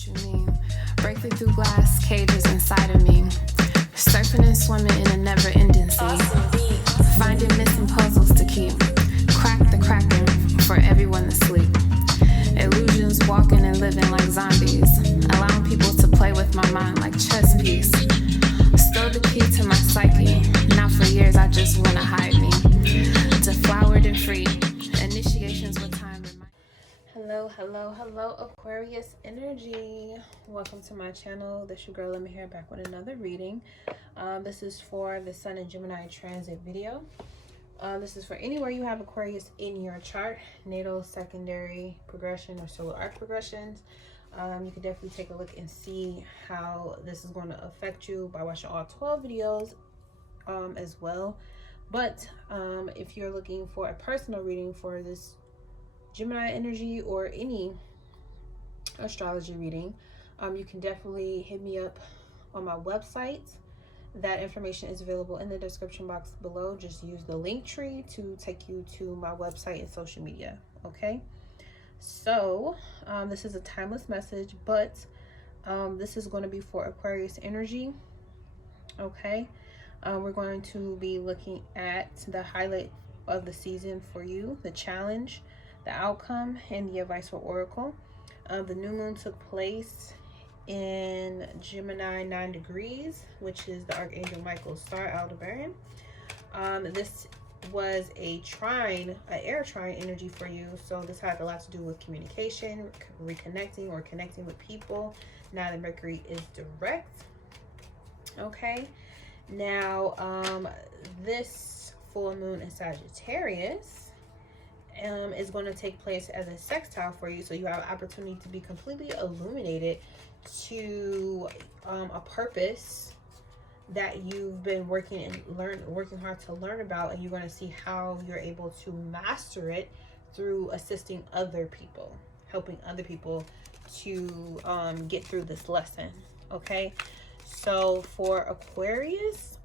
what you mean. Breaking through glass cages inside of me. Surfing and swimming in a never-ending sea. Finding missing puzzles to keep. Crack the cracking for everyone to sleep. Illusions walking and living like zombies. Allowing people to play with my mind like chess piece. Stole the key to my psyche. Now for years I just wanna hide me. Deflowered and free. Initiations with time. Hello, Aquarius energy. Welcome to my channel. This your girl, Lemon here, back with another reading. This is for the Sun and Gemini transit video. This is for anywhere you have Aquarius in your chart, natal, secondary progression, or solar arc progressions. You can definitely take a look and see how this is going to affect you by watching all 12 videos as well. But if you're looking for a personal reading for this Gemini energy or any astrology reading, you can definitely hit me up on my website. That information is available in the description box below. Just use the link tree to take you to my website and social media. Okay, so this is a timeless message, but this is going to be for Aquarius energy. Okay, we're going to be looking at the highlight of the season for you, the challenge, the outcome, and the advice for Oracle. The new moon took place in Gemini 9 degrees, which is the Archangel Michael's star, Aldebaran. This was a trine, an air trine energy for you. So this had a lot to do with communication, reconnecting, or connecting with people. Now the Mercury is direct. Okay. Now, this full moon in Sagittarius is going to take place as a sextile for you, so you have an opportunity to be completely illuminated to a purpose that you've been working hard to learn about, and you're going to see how you're able to master it through assisting other people, helping other people to get through this lesson. Okay, so for Aquarius,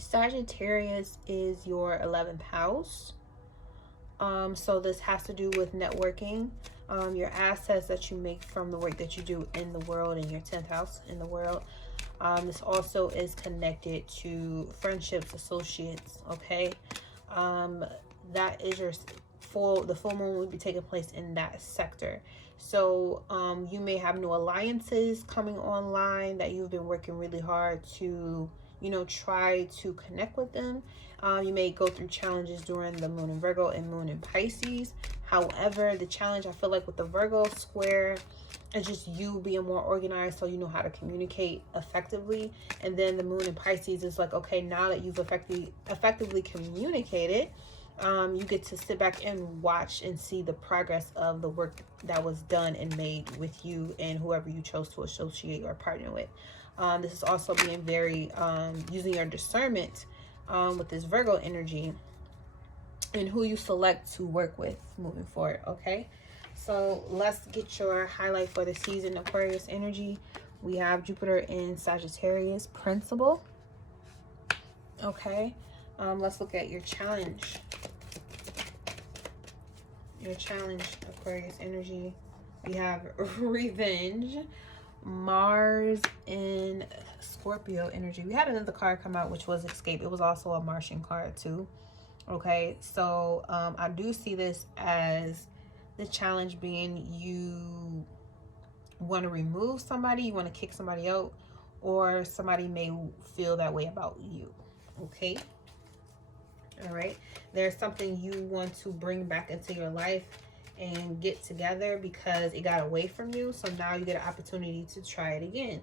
Sagittarius is your 11th house. So this has to do with networking, your assets that you make from the work that you do in the world, in your 10th house in the world. This also is connected to friendships, associates. Okay, that is the full moon will be taking place in that sector. So you may have new alliances coming online that you've been working really hard to, try to connect with them. You may go through challenges during the moon in Virgo and moon in Pisces. However, the challenge, I feel like, with the Virgo square is just you being more organized, so you know how to communicate effectively. And then the moon in Pisces is like, okay, now that you've effectively communicated, you get to sit back and watch and see the progress of the work that was done and made with you and whoever you chose to associate or partner with. This is also being very using your discernment with this Virgo energy and who you select to work with moving forward. Okay, so let's get your highlight for the season, Aquarius energy. We have Jupiter in Sagittarius principle. Okay, let's look at your challenge. Your challenge, Aquarius energy. We have revenge, Mars in Scorpio energy. We had another card come out, which was escape. It was also a Martian card too. Okay, so I do see this as the challenge being you want to remove somebody, you want to kick somebody out, or somebody may feel that way about you. Okay, all right, there's something you want to bring back into your life and get together because it got away from you, so now you get an opportunity to try it again.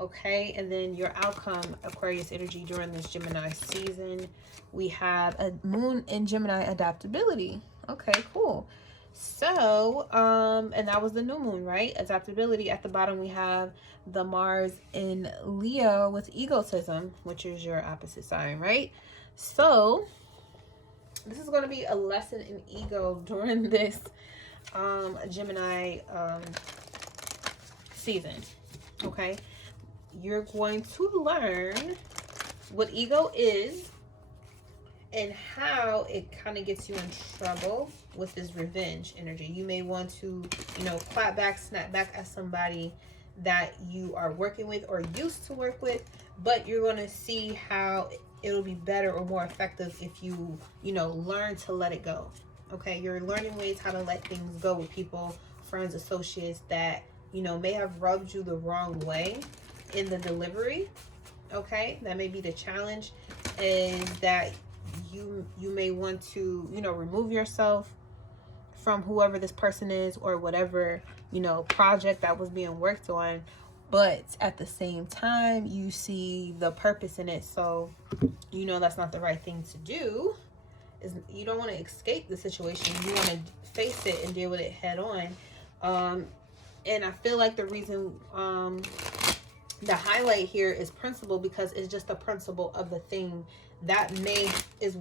Okay, and then your outcome, Aquarius energy, during this Gemini season, we have a moon in Gemini, adaptability. Okay, cool. So and that was the new moon, right? Adaptability. At the bottom we have the Mars in Leo with egotism, which is your opposite sign, right? So this is going to be a lesson in ego during this Gemini season. Okay, you're going to learn what ego is and how it kind of gets you in trouble with this revenge energy. You may want to, you know, clap back, snap back at somebody that you are working with or used to work with, but you're going to see how it'll be better or more effective if you, you know, learn to let it go. Okay, you're learning ways how to let things go with people, friends, associates that, you know, may have rubbed you the wrong way in the delivery. Okay, that may be the challenge, is that you may want to, you know, remove yourself from whoever this person is or whatever, you know, project that was being worked on, but at the same time you see the purpose in it. So you know that's not the right thing to do. Is you don't want to escape the situation, you want to face it and deal with it head on. And I feel like the reason the highlight here is principle, because it's just the principle of the thing that is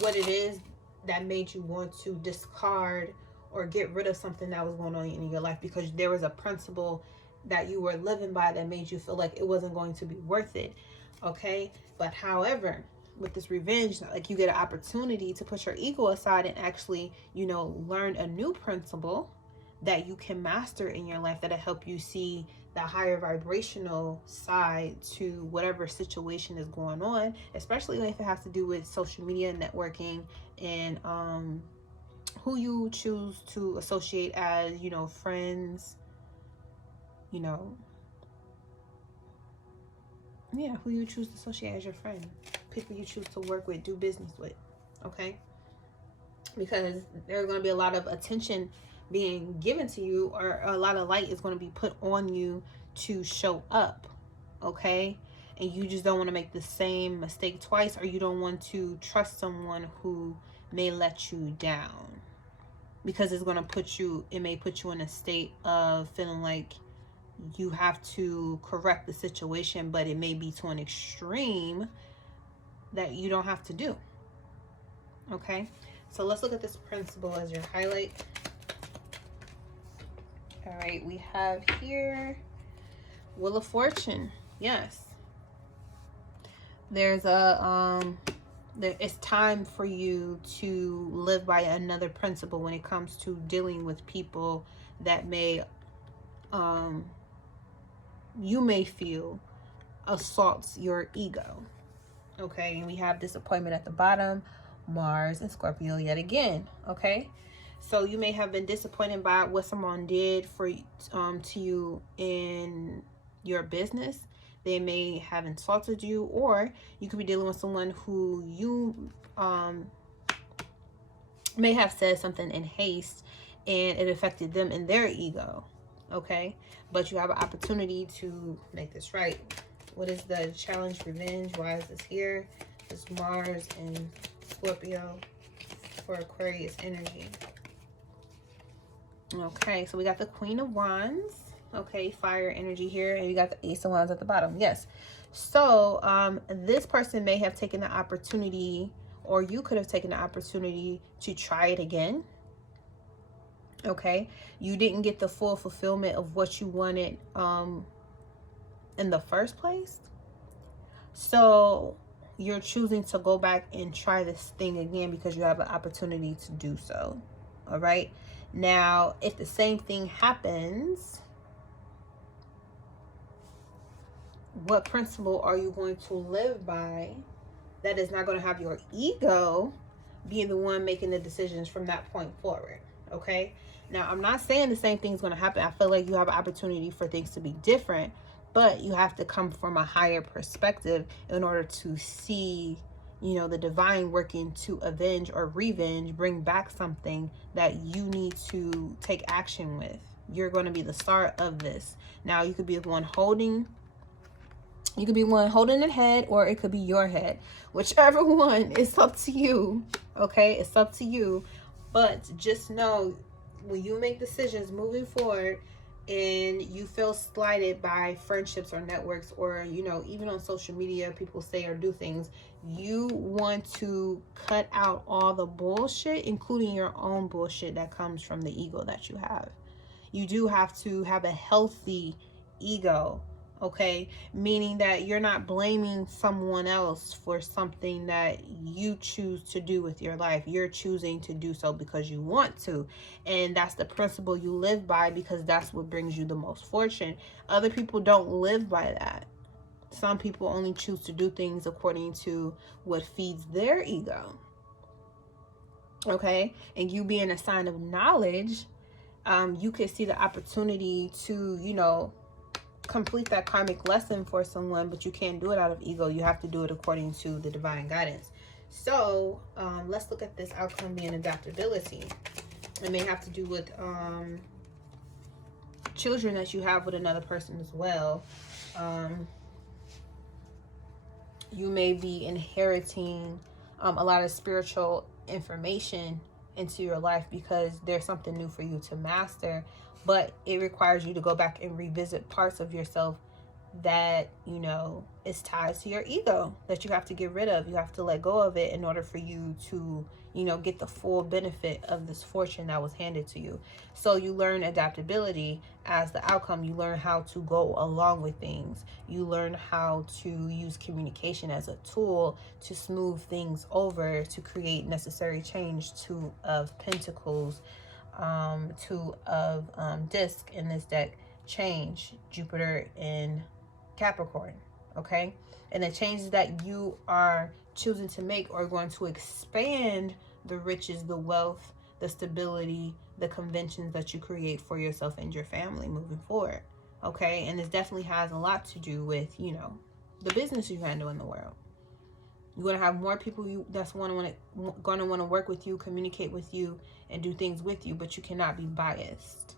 what it is that made you want to discard or get rid of something that was going on in your life, because there was a principle that you were living by that made you feel like it wasn't going to be worth it. Okay, but however, with this revenge, like, you get an opportunity to put your ego aside and actually, you know, learn a new principle that you can master in your life that'll help you see the higher vibrational side to whatever situation is going on, especially if it has to do with social media, networking, and who you choose to associate as, you know, friends, you know, yeah, who you choose to associate as your friend, people you choose to work with, do business with. Okay, because there's going to be a lot of attention being given to you, or a lot of light is going to be put on you to show up. Okay, and you just don't want to make the same mistake twice, or you don't want to trust someone who may let you down, because it's going to put you, it may put you in a state of feeling like you have to correct the situation, but it may be to an extreme that you don't have to do. Okay, so let's look at this principle as your highlight. All right, we have here Wheel of Fortune. Yes, there's it's time for you to live by another principle when it comes to dealing with people that may you may feel assaults your ego. Okay, and we have disappointment at the bottom, Mars and Scorpio yet again. Okay, so you may have been disappointed by what someone did for to you in your business. They may have insulted you, or you could be dealing with someone who you may have said something in haste and it affected them and their ego. Okay, but you have an opportunity to make this right. What is the challenge? Revenge. Why is this here? It's Mars and Scorpio for Aquarius energy. Okay, so we got the Queen of Wands. Okay, fire energy here, and you got the Ace of Wands at the bottom. Yes, so this person may have taken the opportunity, or you could have taken the opportunity to try it again. Okay, you didn't get the full fulfillment of what you wanted in the first place, so you're choosing to go back and try this thing again because you have an opportunity to do so. All right, now if the same thing happens, what principle are you going to live by that is not going to have your ego being the one making the decisions from that point forward? Okay, now I'm not saying the same thing is going to happen. I feel like you have an opportunity for things to be different, but you have to come from a higher perspective in order to see, you know, the divine working to avenge or revenge, bring back something that you need to take action with. You're going to be the start of this. Now you could be the one holding, you could be one holding the head, or it could be your head. Whichever one, it's up to you. Okay, it's up to you. But just know, when you make decisions moving forward and you feel slighted by friendships or networks, or, you know, even on social media, people say or do things, you want to cut out all the bullshit, including your own bullshit that comes from the ego that you have. You do have to have a healthy ego. okay? Meaning that you're not blaming someone else for something that you choose to do with your life. You're choosing to do so because you want to. And that's the principle you live by, because that's what brings you the most fortune. Other people don't live by that. Some people only choose to do things according to what feeds their ego. Okay? And you being a sign of knowledge, you could see the opportunity to, you know, complete that karmic lesson for someone, but you can't do it out of ego. You have to do it according to the divine guidance. So let's look at this outcome being adaptability. It may have to do with children that you have with another person as well. You may be inheriting a lot of spiritual information into your life because there's something new for you to master, but it requires you to go back and revisit parts of yourself that, you know, is tied to your ego, that you have to get rid of. You have to let go of it in order for you to, you know, get the full benefit of this fortune that was handed to you. So you learn adaptability as the outcome. You learn how to go along with things. You learn how to use communication as a tool to smooth things over, to create necessary change. Two of Pentacles, two of disc in this deck, change, Jupiter in Capricorn. Okay, and the changes that you are choosing to make are going to expand the riches, the wealth, the stability, the conventions that you create for yourself and your family moving forward. Okay, and this definitely has a lot to do with, you know, the business you handle in the world. You're going to have more people that's going to want to work with you, communicate with you, and do things with you, but you cannot be biased.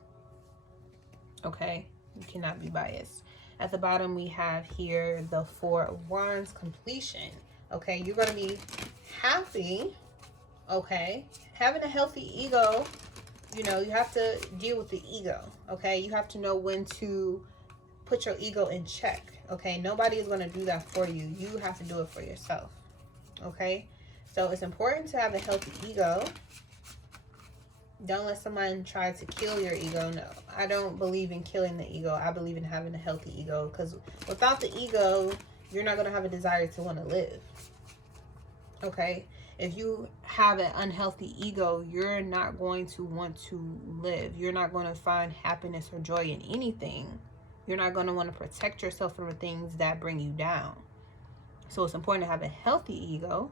Okay, you cannot be biased. At the bottom, we have here the Four of Wands, completion. Okay, you're going to be happy. Okay, having a healthy ego, you know, you have to deal with the ego. Okay, you have to know when to put your ego in check. Okay, nobody is going to do that for you. You have to do it for yourself. Okay, so it's important to have a healthy ego. Don't let someone try to kill your ego. No, I don't believe in killing the ego. I believe in having a healthy ego, because without the ego, you're not going to have a desire to want to live. Okay, if you have an unhealthy ego, you're not going to want to live. You're not going to find happiness or joy in anything. You're not going to want to protect yourself from the things that bring you down. So it's important to have a healthy ego.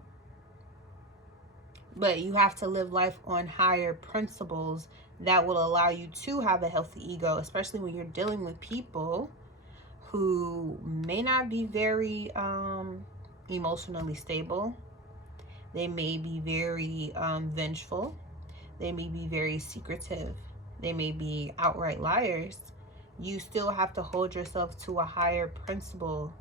But you have to live life on higher principles that will allow you to have a healthy ego, especially when you're dealing with people who may not be very emotionally stable. They may be very vengeful. They may be very secretive. They may be outright liars. You still have to hold yourself to a higher principle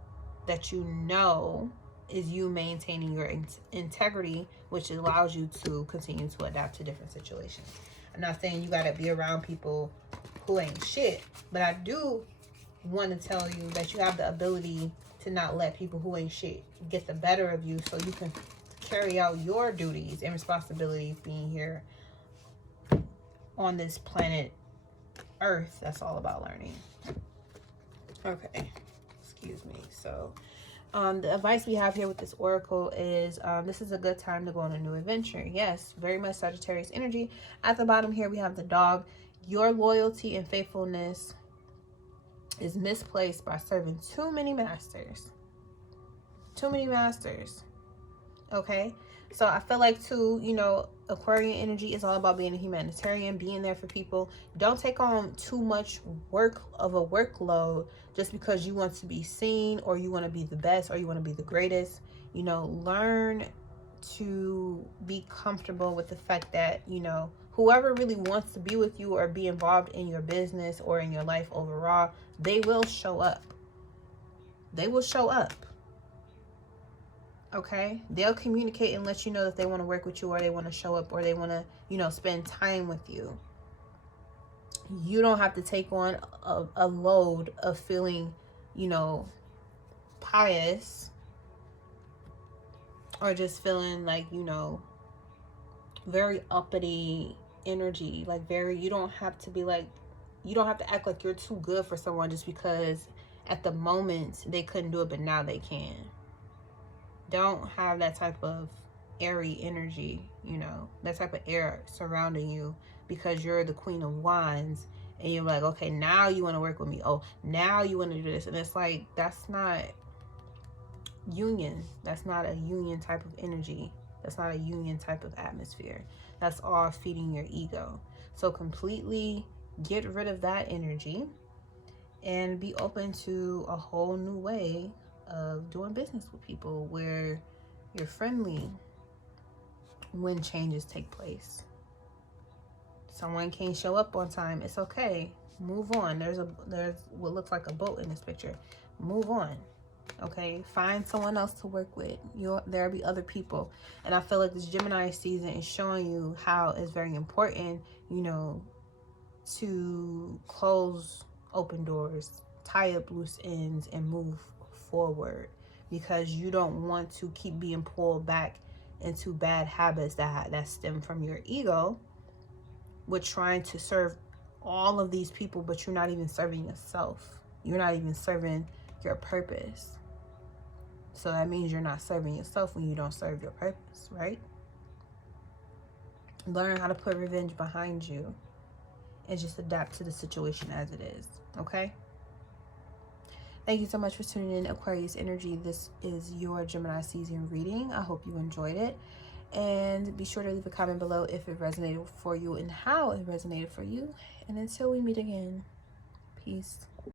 that you know is you maintaining your integrity, which allows you to continue to adapt to different situations. I'm not saying you got to be around people who ain't shit, but I do want to tell you that you have the ability to not let people who ain't shit get the better of you, so you can carry out your duties and responsibilities being here on this planet Earth. That's all about learning. Okay, excuse me. So the advice we have here with this oracle is this is a good time to go on a new adventure. Yes, very much Sagittarius energy. At the bottom here, we have the dog. Your loyalty and faithfulness is misplaced by serving too many masters. Too many masters. Okay, so I feel like too, you know, Aquarian energy is all about being a humanitarian, being there for people. Don't take on too much workload just because you want to be seen, or you want to be the best, or you want to be the greatest. You know, learn to be comfortable with the fact that, you know, whoever really wants to be with you or be involved in your business or in your life overall, they will show up. They will show up. Okay, they'll communicate and let you know that they want to work with you, or they want to show up, or they want to, you know, spend time with you. You don't have to take on a load of feeling, you know, pious, or just feeling like, you know, very uppity energy. Like you don't have to be like, you don't have to act like you're too good for someone just because at the moment they couldn't do it, but now they can. Don't have that type of airy energy, you know, that type of air surrounding you because you're the Queen of Wands and you're like, okay, now you want to work with me. Oh, now you want to do this. And it's like, that's not union. That's not a union type of energy. That's not a union type of atmosphere. That's all feeding your ego. So completely get rid of that energy and be open to a whole new way of doing business with people where you're friendly when changes take place. Someone can't show up on time. It's okay. Move on. There's what looks like a boat in this picture. Move on. Okay, find someone else to work with. There'll be other people. And I feel like this Gemini season is showing you how it's very important, you know, to close open doors, tie up loose ends, and move forward, because you don't want to keep being pulled back into bad habits that stem from your ego, with trying to serve all of these people, but you're not even serving yourself. You're not even serving your purpose. So that means you're not serving yourself when you don't serve your purpose, right? Learn how to put revenge behind you and just adapt to the situation as it is, okay? Thank you so much for tuning in, Aquarius Energy. This is your Gemini season reading. I hope you enjoyed it. And be sure to leave a comment below if it resonated for you and how it resonated for you. And until we meet again, peace.